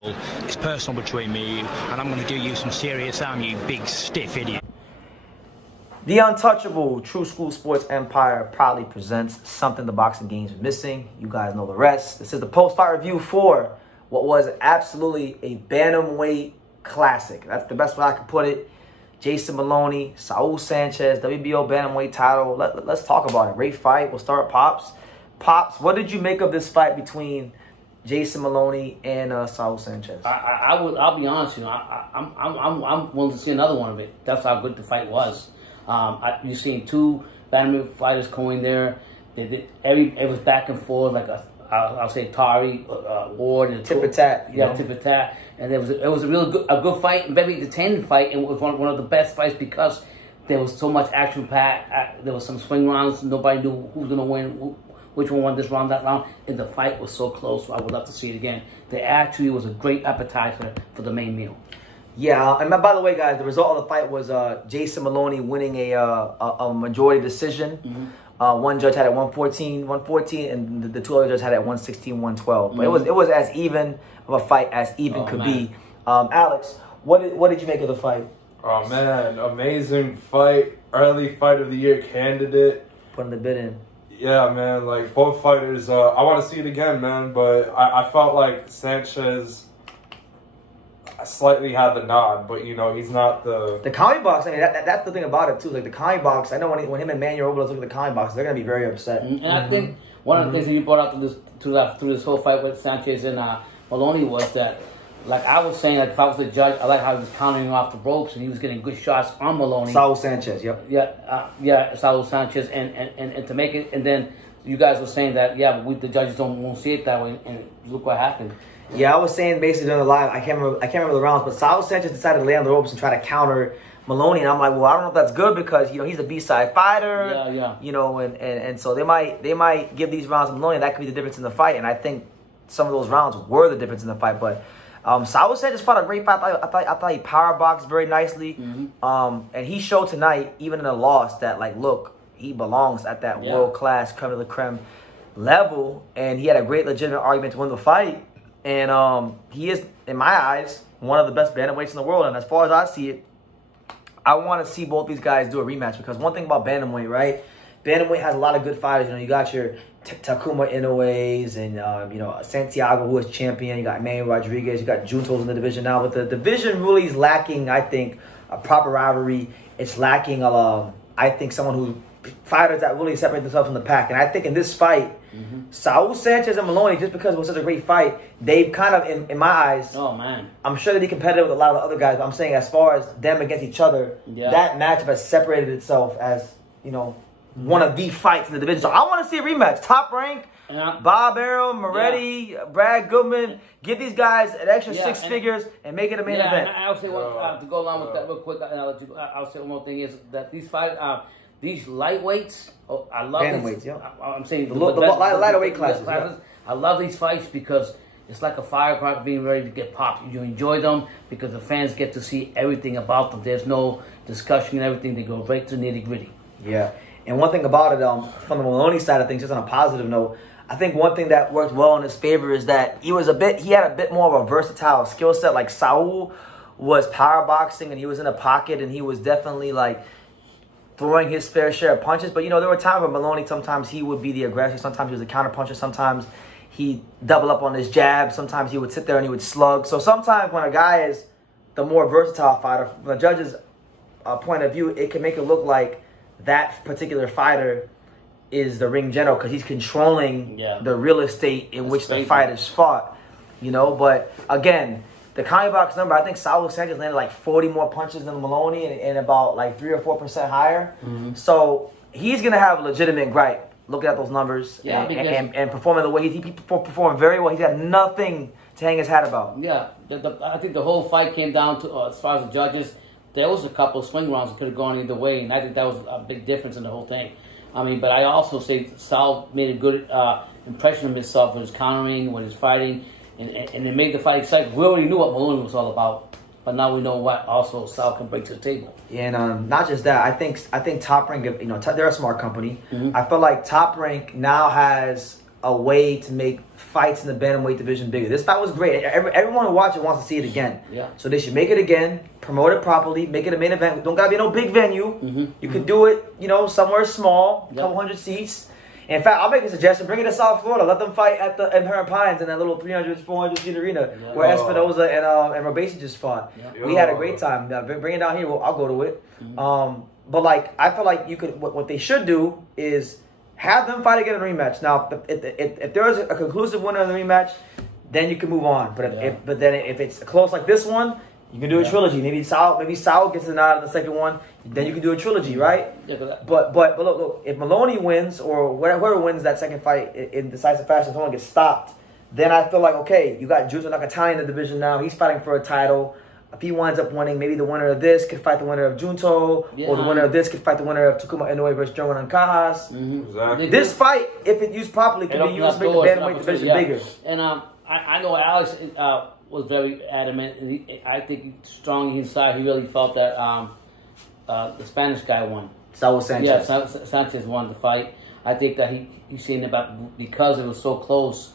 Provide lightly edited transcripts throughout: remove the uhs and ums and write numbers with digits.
It's personal between me and you, and I'm going to do you some serious harm, you big stiff idiot. The untouchable True School Sports Empire proudly presents something the boxing game's missing. You guys know the rest. This is the post-fight review for what was absolutely a bantamweight classic. That's the best way I could put it. Jason Maloney, Saul Sanchez, WBO bantamweight title. Let's talk about it. Great fight. We'll start with Pops. Pops, what did you make of this fight between Jason Maloney and Saul Sanchez? I'll be honest, I'm willing to see another one of it. That's how good the fight was. You've seen two bantamweight fighters going there. It was back and forth, like I'll say Tari, Ward, and tip for tat. Yeah, tip for tat. And it was a good fight, very entertaining fight. It was one of the best fights because there was so much action packed. There was some swing rounds. Nobody knew who was gonna win. Which one won this round, that round, and the fight was so close, so I would love to see it again. There actually was a great appetizer for the main meal. Yeah, and by the way, guys, the result of the fight was Jason Maloney winning a majority decision. Mm-hmm. One judge had it 114, and the two other judges had it 116, 112. But it was as even of a fight as even could be. Alex, what did you make of the fight? Oh man, amazing fight! Early fight of the year candidate. Putting the bid in. Yeah, man, like both fighters, I want to see it again, man, but I felt like Sanchez slightly had the nod, but, you know, he's not the... The comedy box, I mean, that's the thing about it, too. Like, the comedy box, I know when him and Manuel Robles look at the comedy box, they're going to be very upset. And I think one of the things that you brought out through this whole fight with Sanchez and Maloney was that, like I was saying, like if I was the judge, I like how he was countering off the ropes and he was getting good shots on Maloney. Saul Sanchez, yep. Yeah, Saul Sanchez, and to make it, and then you guys were saying that, yeah, but the judges won't see it that way, and look what happened. Yeah, I was saying basically during the live, I can't remember the rounds, but Saul Sanchez decided to lay on the ropes and try to counter Maloney, and I'm like, well, I don't know if that's good because, you know, he's a B-side fighter. Yeah. You know, and so they might give these rounds to Maloney, and that could be the difference in the fight, and I think some of those rounds were the difference in the fight, but Saul Sanchez fought a great fight. I thought he power boxed very nicely. And he showed tonight, even in a loss, that, like, look, he belongs at that world-class, creme de la creme level. And he had a great, legitimate argument to win the fight. And he is, in my eyes, one of the best bantamweights in the world. And as far as I see it, I want to see both these guys do a rematch. Because one thing about bantamweight, right? Bantamweight has a lot of good fighters. You know, you got your Takuma Inoue's and, you know, Santiago, who is champion. You got Manny Rodriguez. You got Juntos in the division now. But the division really is lacking, I think, a proper rivalry. It's lacking, I think, fighters that really separate themselves from the pack. And I think in this fight, Saul Sanchez and Maloney, just because it was such a great fight, they've kind of, in my eyes, I'm sure they'd be competitive with a lot of the other guys. But I'm saying as far as them against each other, that matchup has separated itself as, you know, one of the fights in the division. So I want to see a rematch. Top Rank, Bob Arum, Moretti, Brad Goodman. Give these guys an extra six figures and make it a main event. And I'll say to go along with that real quick, I'll say one more thing is that these these lightweights, I love bantamweights, I'm saying the lighter weight classes. I love these fights because it's like a firecracker being ready to get popped. You enjoy them because the fans get to see everything about them. There's no discussion and everything. They go right to the nitty-gritty. Yeah. And one thing about it, from the Maloney side of things, just on a positive note, I think one thing that worked well in his favor is that he had a bit more of a versatile skill set. Like Saul was power boxing and he was in a pocket and he was definitely like throwing his fair share of punches. But, you know, there were times where Maloney, sometimes he would be the aggressor, sometimes he was a counter puncher, sometimes he'd double up on his jab, sometimes he would sit there and he would slug. So sometimes when a guy is the more versatile fighter, from the judge's point of view, it can make it look like that particular fighter is the ring general because he's controlling the real estate in which the fight is fought, you know. But again, the comedy box number, I think Saul Sanchez landed like 40 more punches than Maloney and about like 3 or 4% higher. So he's gonna have a legitimate gripe looking at those numbers and performing the way he performed very well. He's got nothing to hang his hat about. Yeah, I think the whole fight came down to as far as the judges. There was a couple of swing rounds that could have gone either way, and I think that was a big difference in the whole thing. I mean, but I also say Saul made a good impression of himself with his countering, with his fighting, and it made the fight exciting. We already knew what Maloney was all about, but now we know what also Saul can bring to the table. And not just that, I think Top Rank, you know, they're a smart company. I feel like Top Rank now has a way to make fights in the bantamweight division bigger. This fight was great. Everyone who watches it wants to see it again. Yeah. So they should make it again, promote it properly, make it a main event. Don't gotta be no big venue. You could do it, you know, somewhere small, couple hundred seats. In fact, I'll make a suggestion. Bring it to South Florida. Let them fight at the Inherent Pines in that little 300, 400 seat arena where Espinoza and Robeisy just fought. We had a great time. Bring it down here. I'll go to it. But like, I feel like you could. What they should do is have them fight again in a rematch. Now, if there is a conclusive winner in the rematch, then you can move on. But if it's close like this one, you can do a trilogy. Maybe Sal gets a nod in the second one. Then you can do a trilogy, right? But look, if Maloney wins or whoever wins that second fight in decisive fashion, someone gets stopped, then I feel like, okay, you got Junto Nakatani in the division now. He's fighting for a title. If he winds up winning, maybe the winner of this could fight the winner of Junto, or the winner of this could fight the winner of Takuma Inoue versus German Ancajas. Exactly. This fight, if it's used properly, can be used to make the bantamweight division bigger. And I know Alex was very adamant. And I think strongly inside he really felt that the Spanish guy won. Saul Sanchez. Yeah, Sanchez won the fight. I think that he's saying about because it was so close.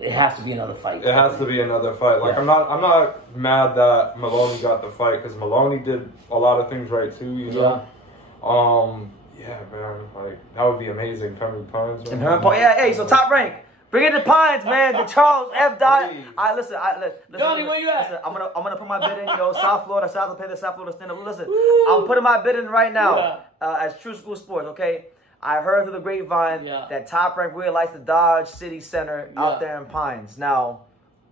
It has to be another fight. It has to be another fight. Like I'm not mad that Maloney got the fight because Maloney did a lot of things right too. You know. Yeah, man. Like that would be amazing. Inherent Pines. Hey, so Top Rank. Bring it to Pines, man. The Charles F. Dot. Listen. Johnny, where you at? Listen, I'm gonna put my bid in. You know, South Florida, South Florida stand up. Listen, I'm putting my bid in right now as True School Sports. Okay. I heard through the grapevine that Top Rank really likes the Dodge City Center out there in Pines. Now,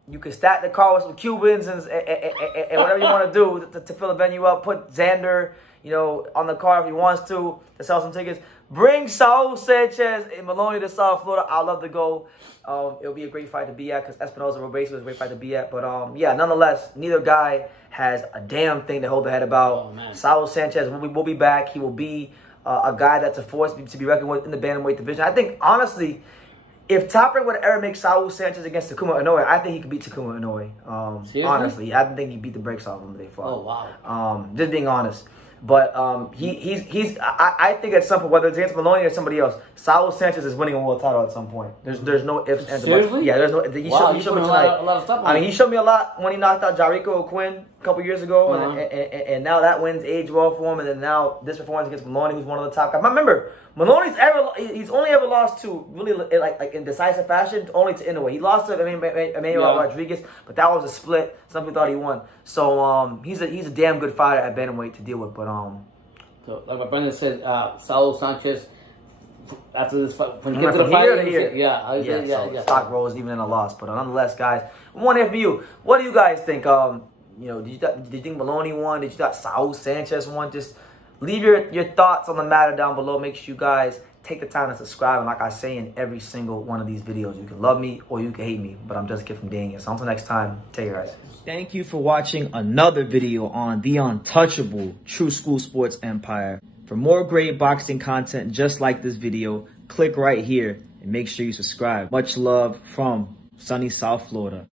you can stack the car with some Cubans and whatever you want to do to fill the venue up. Put Xander, you know, on the car if he wants to sell some tickets. Bring Saul Sanchez and Maloney to South Florida. I'd love to go. It'll be a great fight to be at because Espinoza Robeisy was a great fight to be at. But yeah, nonetheless, neither guy has a damn thing to hold their head about. Saul Sanchez will be back. He will be a guy that's a force to be reckoned with in the bantamweight division. I think, honestly, if Top Rank would ever make Saul Sanchez against Takuma Inoue, I think he could beat Takuma Inoue. Honestly, I think he beat the brakes off him if they fought. Oh, wow. Just being honest. But I think at some point, whether it's against Maloney or somebody else, Saul Sanchez is winning a world title at some point. There's no ifs, ands, or buts. Yeah, there's no. He showed me tonight. I mean, he showed me a lot when he knocked out Jericho O'Quinn a couple years ago, and now that win's aged well for him. And then now this performance against Maloney, who's one of the top guys. Remember, he's only ever lost to really like in decisive fashion only to Inoue. He lost to Emmanuel Rodriguez, but that was a split. Some people thought he won. So he's a damn good fighter at bantamweight to deal with. But so like my brother said, Saul Sanchez after this fight, when you get to the fight, yeah. Stock rose even in a loss. But nonetheless, guys, we want to hear from you. What do you guys think? You know, did you think Maloney won? Did you think Saul Sanchez won? Just leave your thoughts on the matter down below. Make sure you guys take the time to subscribe. And like I say in every single one of these videos, you can love me or you can hate me, but I'm just a kid from Daniel. So until next time, take care, guys. Thank you for watching another video on the untouchable True School Sports Empire. For more great boxing content just like this video, click right here and make sure you subscribe. Much love from sunny South Florida.